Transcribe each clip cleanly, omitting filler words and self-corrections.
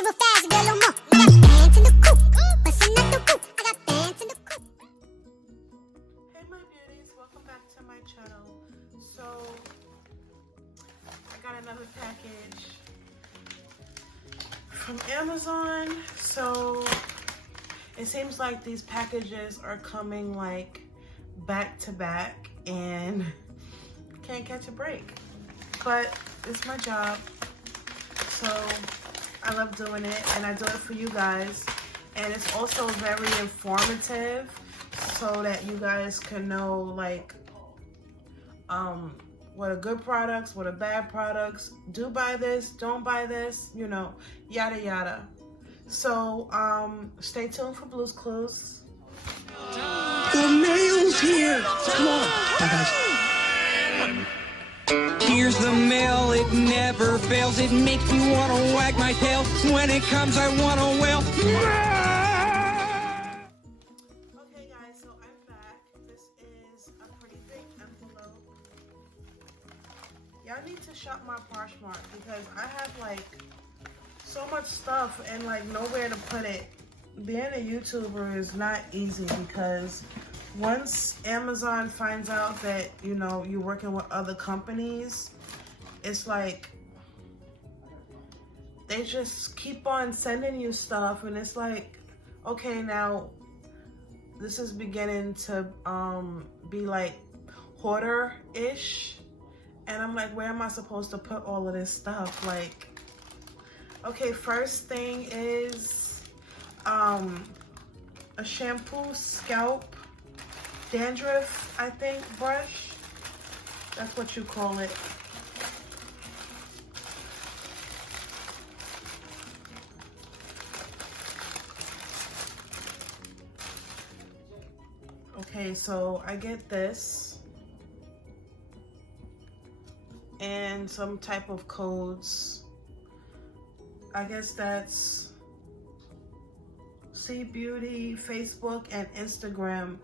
it real fast, get a little more. I got bands in the coop, bustin' out the coop. I got bands in the coop. Hey my beauties, welcome back to my channel. So I got another package from Amazon. So it seems like these packages are coming like back to back and can't catch a break. But it's my job, so I love doing it, and I do it for you guys. And it's also very informative, so that you guys can know like what are good products, what are bad products. Do buy this, don't buy this, you know, yada yada. So stay tuned for Blue's Clues. The mail's here. Come on. Bye, guys. Here's the mail, it never fails. It makes me want to wag my tail. When it comes, I want to wail. Okay guys, so I'm back. This is a pretty big envelope. Y'all need to shop my poshmark because I have like so much stuff and like nowhere to put it. Being a YouTuber is not easy because once Amazon finds out that, you know, you're working with other companies, it's like they just keep on sending you stuff, and it's like, okay, now this is beginning to be like hoarder-ish, and I'm like, where am I supposed to put all of this stuff? Like, okay, first thing is a shampoo scalp dandruff, I think, brush. That's what you call it. Okay, so I get this and some type of codes. I guess that's Beauty, Facebook, and Instagram.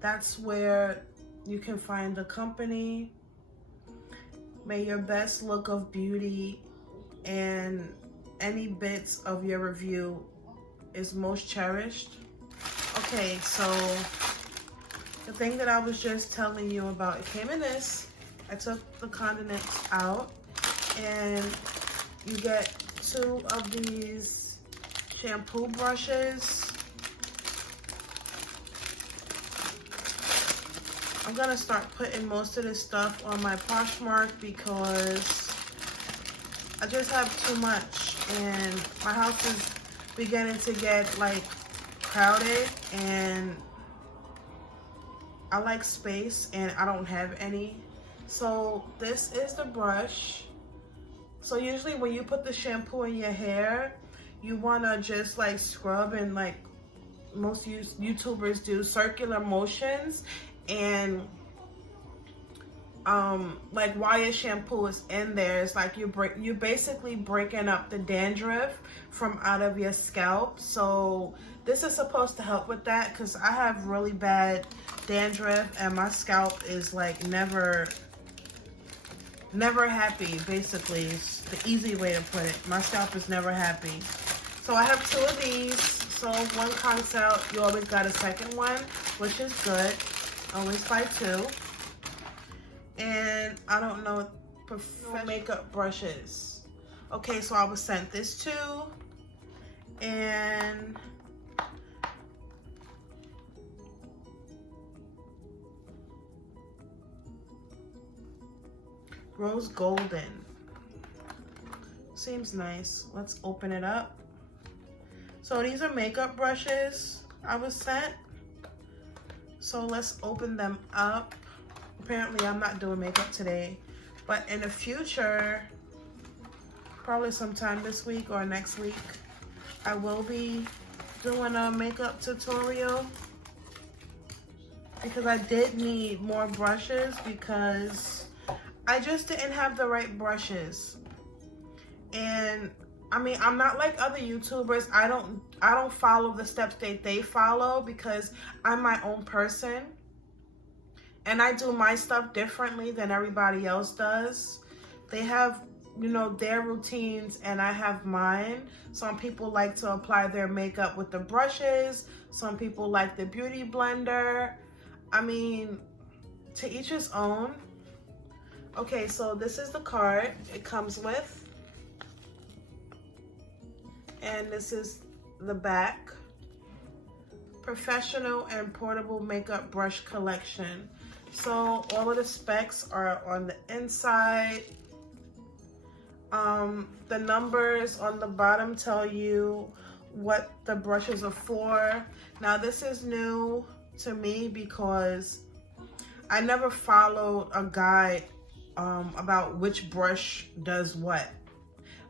That's where you can find the company. May your best look of beauty and any bits of your review is most cherished. Okay, so the thing that I was just telling you about, it came in this. I took the condiments out, and you get 2 of these shampoo brushes. I'm gonna start putting most of this stuff on my poshmark because I just have too much, and my house is beginning to get like crowded, and I like space and I don't have any. So this is the brush. So usually when you put the shampoo in your hair, you want to just like scrub and like most YouTubers do circular motions, and like while your shampoo is in there, it's like you're basically breaking up the dandruff from out of your scalp. So this is supposed to help with that because I have really bad dandruff and my scalp is like never happy. Basically, it's the easy way to put it. My scalp is never happy. So I have 2 of these. So if one comes out, you always got a second one, which is good. Always buy 2. And I don't know, professional makeup brushes. Okay, so I was sent this too. And rose golden. Seems nice. Let's open it up. So these are makeup brushes I was sent. So let's open them up. Apparently I'm not doing makeup today, but in the future, probably sometime this week or next week, I will be doing a makeup tutorial because I did need more brushes because I just didn't have the right brushes. And I mean, I'm not like other YouTubers. I don't follow the steps that they follow because I'm my own person. And I do my stuff differently than everybody else does. They have you know, their routines and I have mine. Some people like to apply their makeup with the brushes. Some people like the beauty blender. I mean, to each his own. Okay, so this is the card it comes with. And this is the back. Professional and portable makeup brush collection. So all of the specs are on the inside. The numbers on the bottom tell you what the brushes are for. Now this is new to me because I never followed a guide about which brush does what.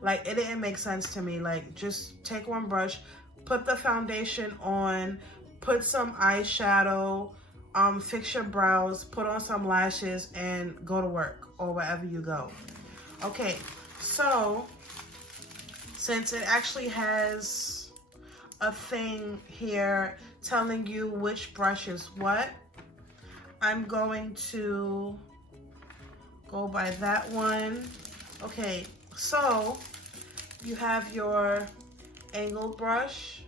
Like, it didn't make sense to me. Like, just take one brush, put the foundation on, put some eyeshadow, fix your brows, put on some lashes, and go to work or wherever you go. Okay, so since it actually has a thing here telling you which brush is what, I'm going to go by that one. Okay, so you have your angled brush,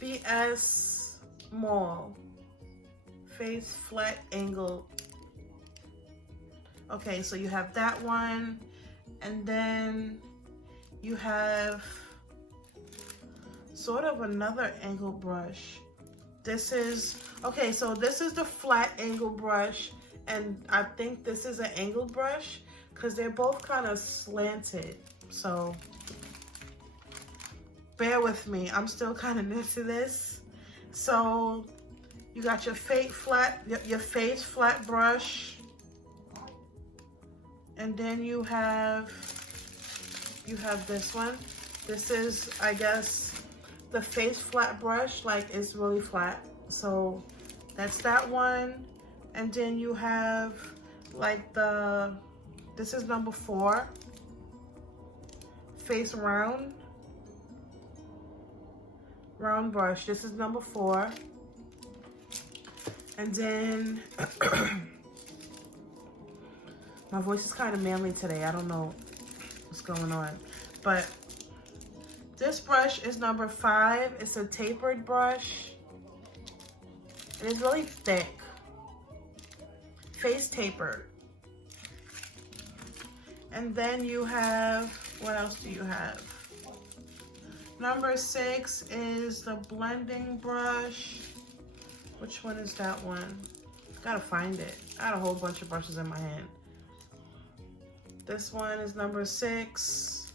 BS Mall, face flat angle. Okay, so you have that one, and then you have sort of another angle brush. This is, okay, so this is the flat angle brush, and I think this is an angled brush because they're both kind of slanted. So bear with me, I'm still kind of new to this. So you got your face flat brush, and then you have this one. This is, I guess, the face flat brush. Like, it's really flat, so that's that one. And then you have like this is number 4, face round brush. This is number 4. And then my voice is kind of manly today. I don't know what's going on, but this brush is number 5. It's a tapered brush, and it's really thick. Face tapered. And then you have, what else do you have? Number 6 is the blending brush. Which one is that one? Gotta find it. I had a whole bunch of brushes in my hand. This one is number 6.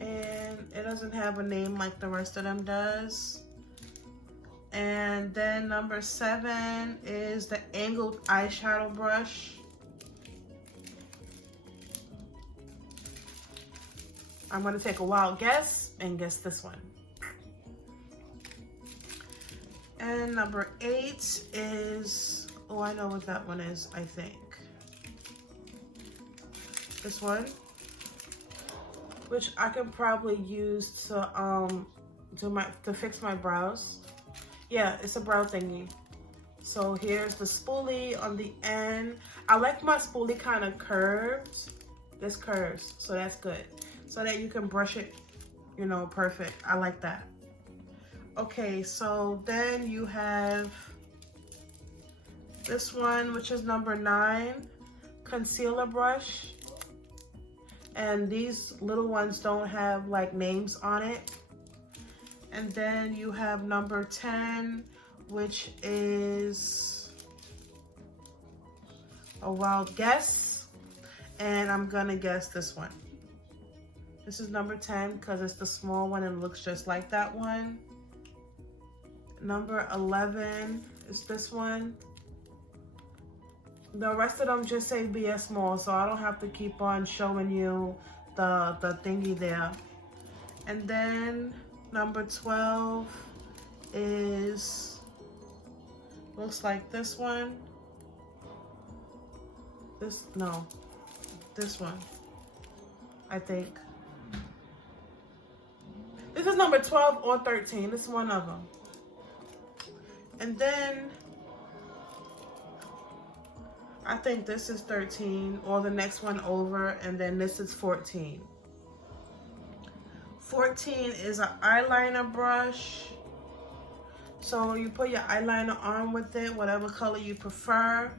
And it doesn't have a name like the rest of them does. And then number 7 is the angled eyeshadow brush. I'm gonna take a wild guess and guess this one. And number 8 is, oh, I know what that one is, I think. This one, which I could probably use to fix my brows. Yeah, it's a brow thingy. So here's the spoolie on the end. I like my spoolie kind of curved. This curves, so that's good. So that you can brush it, you know, perfect. I like that. Okay, so then you have this one, which is number 9, concealer brush. And these little ones don't have like names on it. And then you have number 10, which is a wild guess. And I'm gonna guess this one. This is number 10 because it's the small one and looks just like that one. Number 11 is this one. The rest of them just say BS Small, so I don't have to keep on showing you the thingy there. And then number 12 is, looks like this one. This one, I think. This is number 12 or 13. This is one of them. I think this is 13, or the next one over, and then this is 14. 14 is an eyeliner brush. So you put your eyeliner on with it, whatever color you prefer.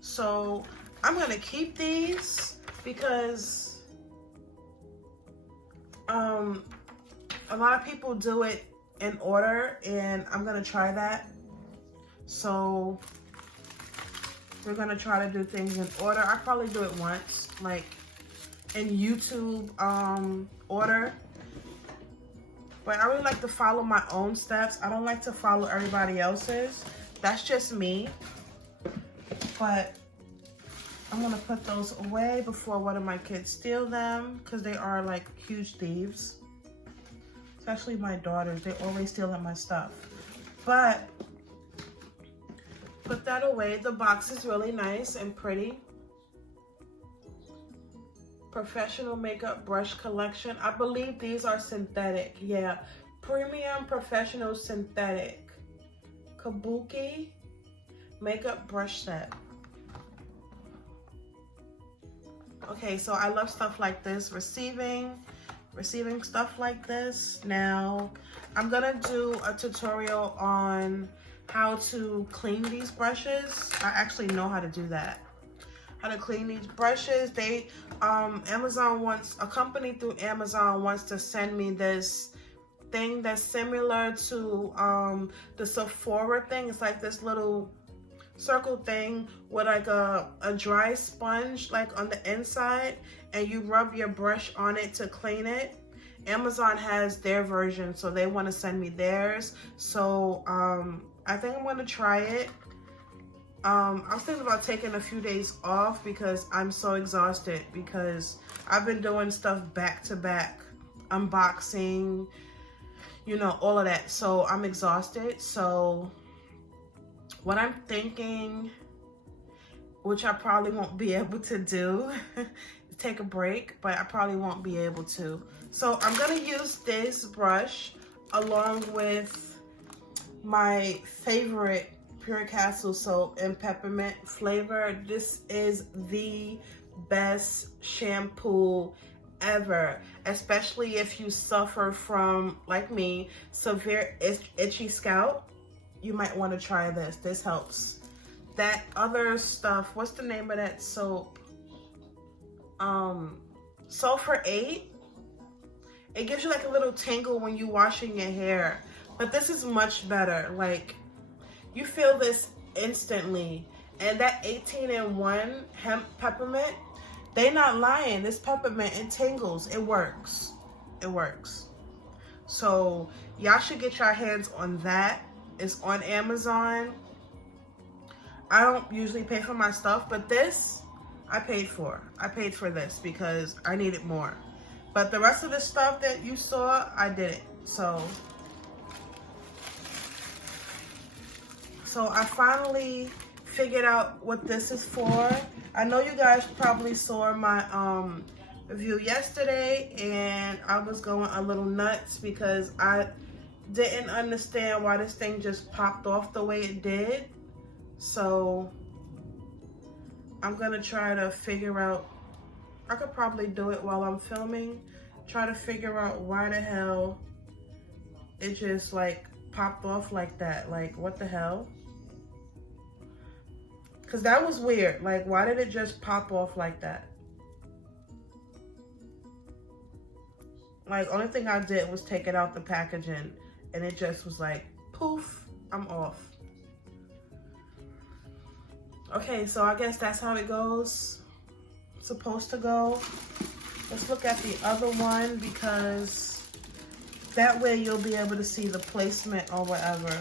So I'm gonna keep these because a lot of people do it in order, and I'm gonna try that. So we're gonna try to do things in order. I probably do it once, like in YouTube order. But I really like to follow my own steps. I don't like to follow everybody else's. That's just me. But I'm gonna put those away before one of my kids steal them, because they are like huge thieves. Especially my daughters, they always steal my stuff. But put that away. The box is really nice and pretty. Professional makeup brush collection. I believe these are synthetic. Yeah, premium professional synthetic kabuki makeup brush set. Okay, so I love stuff like this, receiving stuff like this. Now I'm gonna do a tutorial on how to clean these brushes. I actually know how to do that. How to clean these brushes. They Amazon wants, a company through Amazon wants to send me this thing that's similar to the Sephora thing. It's like this little circle thing with like a dry sponge like on the inside, and you rub your brush on it to clean it. Amazon has their version, so they want to send me theirs. So I think I'm going to try it. I was thinking about taking a few days off because I'm so exhausted, because I've been doing stuff back to back, unboxing, you know, all of that. So I'm exhausted. So what I'm thinking, which I probably won't be able to do, is take a break, but I probably won't be able to. So I'm gonna use this brush along with my favorite Pure Castle soap and peppermint flavor. This is the best shampoo ever, especially if you suffer from, like me, severe itchy scalp. You might want to try this. This helps. That other stuff, what's the name of that soap? Sulfur 8. It gives you like a little tingle when you're washing your hair, but this is much better. Like, you feel this instantly. And that 18-in-1 hemp peppermint, they not lying. This peppermint, it tingles. It works. It works. So y'all should get your hands on that. It's on Amazon. I don't usually pay for my stuff, but this I paid for. I paid for this because I needed more. But the rest of the stuff that you saw, I didn't. So I finally figured out what this is for. I know you guys probably saw my review yesterday, and I was going a little nuts because I didn't understand why this thing just popped off the way it did. So I'm gonna try to figure out, I could probably do it while I'm filming, try to figure out why the hell it just like popped off like that. Like, what the hell? Because that was weird. Like, why did it just pop off like that? Like, only thing I did was take it out the packaging, and it just was like, poof, I'm off. Okay, so I guess that's how it goes. It's supposed to go. Let's look at the other one, because that way you'll be able to see the placement or whatever.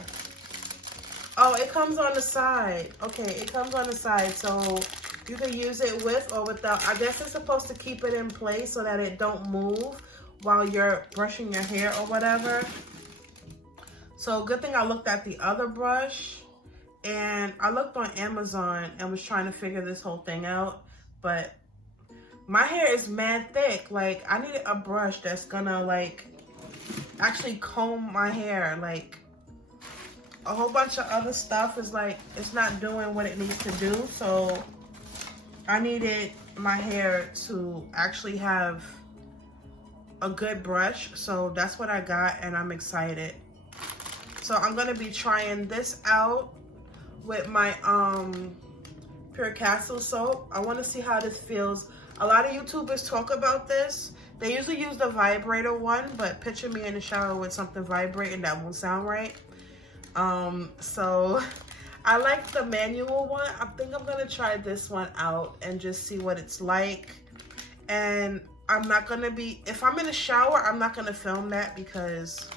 Oh, it comes on the side. Okay, it comes on the side, so you can use it with or without. I guess it's supposed to keep it in place so that it don't move while you're brushing your hair or whatever. So good thing I looked at the other brush, and I looked on Amazon and was trying to figure this whole thing out, but my hair is mad thick. Like, I needed a brush that's gonna like actually comb my hair. Like, a whole bunch of other stuff is like, it's not doing what it needs to do. So I needed my hair to actually have a good brush, so that's what I got, and I'm excited. So I'm gonna be trying this out with my Pure Castle soap. I want to see how this feels. A lot of YouTubers talk about this. They usually use the vibrator one, but picture me in the shower with something vibrating, that won't sound right. So I like the manual one. I think I'm gonna try this one out and just see what it's like. And I'm not gonna be, if I'm in the shower, I'm not gonna film that because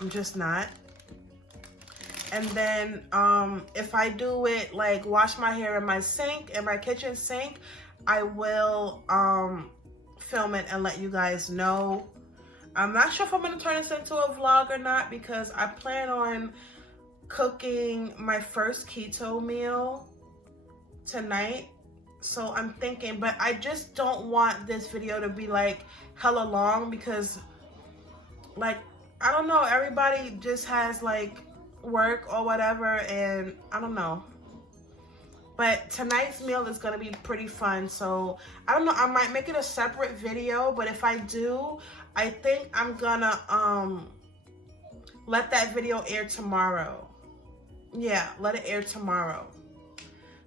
I'm just not. And then if I do it, like wash my hair in my sink, in my kitchen sink, I will film it and let you guys know. I'm not sure if I'm gonna turn this into a vlog or not, because I plan on cooking my first keto meal tonight. So I'm thinking, but I just don't want this video to be like hella long, because like, I don't know, everybody just has like work or whatever, and I don't know. But tonight's meal is gonna be pretty fun, so I don't know, I might make it a separate video, but if I do, I think I'm gonna let that video air tomorrow. Yeah, let it air tomorrow.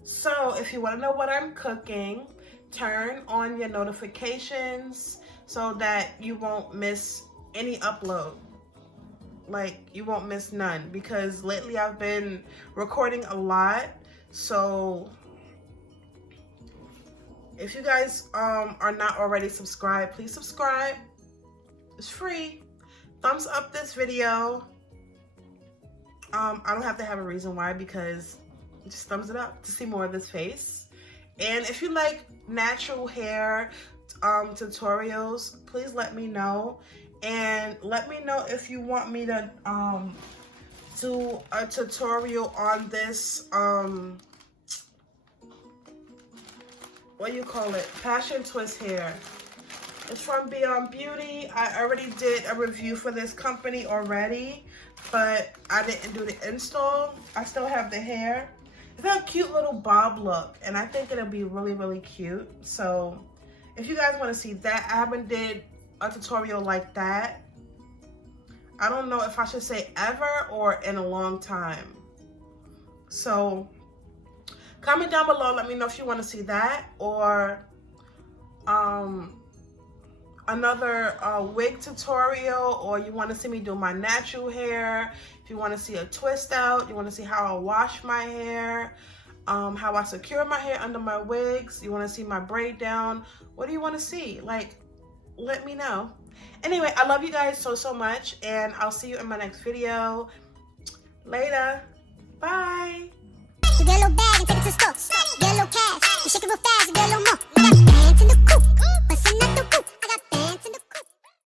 So if you want to know what I'm cooking, turn on your notifications so that you won't miss any upload. Like, you won't miss none, because lately I've been recording a lot. So if you guys are not already subscribed, please subscribe. It's free. Thumbs up this video. I don't have to have a reason why, because just thumbs it up to see more of this face. And if you like natural hair tutorials, please let me know. And let me know if you want me to do a tutorial on this what do you call it, passion twist hair. It's from Beauty. I already did a review for this company already, but I didn't do the install. I still have the hair. It's got a cute little bob look, and I think it'll be really, really cute. So if you guys want to see that, I haven't did a tutorial like that. I don't know if I should say ever or in a long time. So comment down below, let me know if you want to see that, or another wig tutorial, or you want to see me do my natural hair. If you want to see a twist out, you want to see how I wash my hair, how I secure my hair under my wigs, you want to see my braid down, what do you want to see? Like, let me know. Anyway, I love you guys so much, and I'll see you in my next video. Later. Bye. You get a little bag and take it to the store.